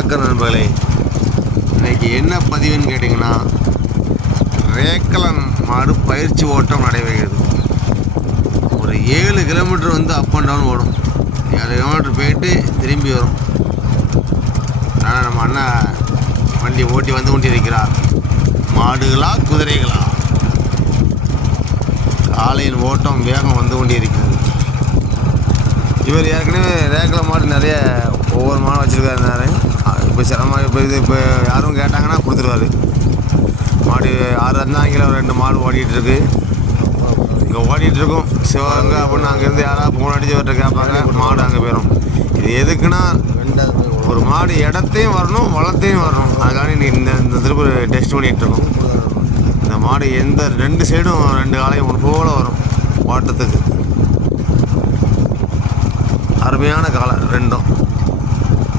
வணக்கம் நண்பர்களே. இன்றைக்கி என்ன பதிவுன்னு கேட்டிங்கன்னா, வேக்கலம் மாடு பயிற்சி ஓட்டம் நடைபெறுகிறது. ஒரு 7 கிலோமீட்டர் வந்து அப் அண்ட் டவுன் ஓடும். 7 கிலோமீட்டர் போயிட்டு திரும்பி வரும். ஆனால் நம்ம அண்ணன் வண்டி ஓட்டி வந்து கொண்டிருக்கிறார். மாடுகளா குதிரைகளா? காலையின் ஓட்டம் வேகம் வந்து கொண்டிருக்கிறது. இவர் ஏற்கனவே ரேக்கில் மாடு நிறைய ஒவ்வொரு மாடு வச்சுருக்காருனாரு. இப்போ சிரமமாக இப்போ யாரும் கேட்டாங்கன்னா கொடுத்துருவாரு. மாடு 6 இருந்தாங்கில் 2 மாடு ஓடிட்டுருக்கு. இங்கே ஓடிட்டுருக்கும் சிவகங்கை அப்படின்னு அங்கேருந்து யாராவது ஃபோன் அடிச்சு வரட்ட கேட்பாங்க. மாடு அங்கே போயிடும். இது எதுக்குன்னா, ஒரு மாடு இடத்தையும் வரணும், வளத்தையும் வரணும். அதுக்காக நீ இந்த திருப்பி டெஸ்ட் பண்ணிகிட்ருக்கோம். இந்த மாடு எந்த 2 சைடும் 2 காலையும் ஒன்று போல் வரும் ஓட்டத்துக்கு. அருமையான காலம் ரெண்டும்.